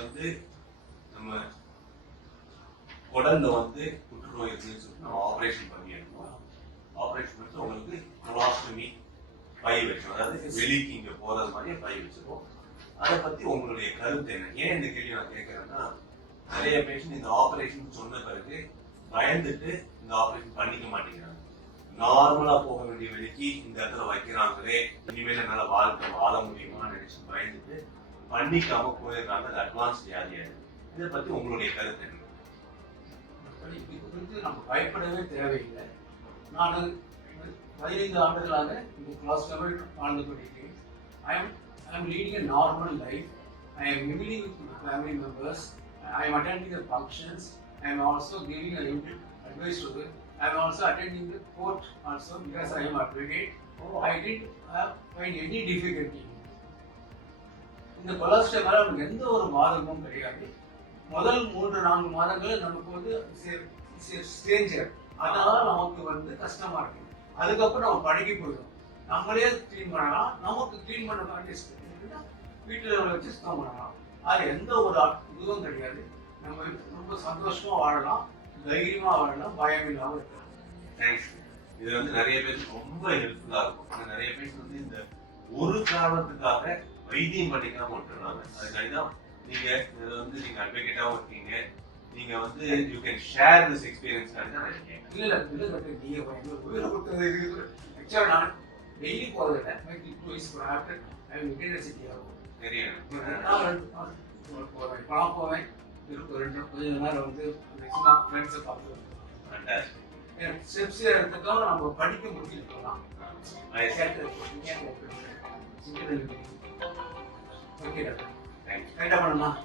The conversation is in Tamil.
வந்து நம்ம குடல்ல வந்து புற்றுநோய் இருக்குன்னு சொல்லிட்டு நம்ம ஆபரேஷன் பண்ணியிருக்கோம். ஆபரேஷன் பண்ணிட்டு உங்களுக்கு கொலாஸ்டமி பை வச்சோம், அதாவது வெளிக்கு இங்க போறது மாதிரி பை வச்சிருக்கோம். அதை பத்தி உங்களுடைய கருத்து என்ன? ஏன் இந்த கேள்வி நான் கேட்கறேன்னா, நிறைய பேஷண்ட் இந்த ஆபரேஷன் சொன்ன பிறகு பயந்துட்டு இந்த ஆபரேஷன் பண்ணிக்க மாட்டேங்கிறாங்க. நார்மலா போக வேண்டிய வெளிக்கு இந்த இடத்துல வைக்கிறாங்களே, இனிமேல் என்னால வாழ்க்கை வாழ முடியுமான்னு நினைச்சு பயந்துட்டு பண்ணிக்காம போயிருக்காங்க. அது அட்வான்ஸ் வியாதியா இருக்கு. இதை பத்தி உங்களுடைய கருத்து என்ன? இது குறித்து நம்ம பயப்படவே தேவையில்லை. நான் 15 ஆண்டுகளாக இந்த கொலாஸ்ட்ரால் வாழ்ந்து கொண்டிருக்கிறேன். I am leading a normal life. I am mingling with my family members. I am attending the functions. I am also giving a advice to them. I am also attending the court also because I am advocate. I didn't find any difficulty. இந்த கொலாஸ்ட்ரால் நமக்கு எந்த ஒரு பாதகமும் கிடையாது. முதல் 3-4 மாதங்கள் நமக்கு வந்து ஸ்ட்ரேஞ்சர், அதனால நமக்கு வந்து கஷ்டமா இருக்கு. அதுக்கப்புறம் நம்ம பழகி போயிடும். நம்மளே கிளீன் பண்ணலாம், நமக்கு கிளீன் பண்ண வீட்டில் வச்சு சுத்தம் பண்ணலாம். அது எந்த ஒரு இதுவும் கிடையாது. நம்ம ரொம்ப சந்தோஷமா வாழலாம், தைரியமா வாழலாம், பயம் இல்லாமல் இருக்கலாம். தேங்க்ஸ். இது வந்து நிறைய பேருக்கு ரொம்ப ஹெல்ப்ஃபுல்லா இருக்கும். நிறைய பேர் வந்து இந்த ஒரு காரணத்துக்காக வைத்தியம் பண்ணிக்காம விட்டுறாங்க. அதுக்காக நீங்க இதுல வந்து நீங்க அட்வொகேட்டாவும் இருக்கீங்க, நீங்க வந்து you can share this experience தான் நினைக்கிறேன். இல்ல நீங்க உயிரை கொடுத்தது ஆக்சுவலா நான் டெய்லி போறதில்லை, 2 weeks after I will university ஆகும். தெரியும், போவேன், பணம் போவேன், கொஞ்ச நேரம் வந்து ஃப்ரெண்ட்ஸை பார்த்து ஸ்டெப்ஸ் எடுத்துக்காக நம்ம படிக்க முடிச்சுக்கலாம். ஓகே டாக்டர், என்ன பண்ணலாம்?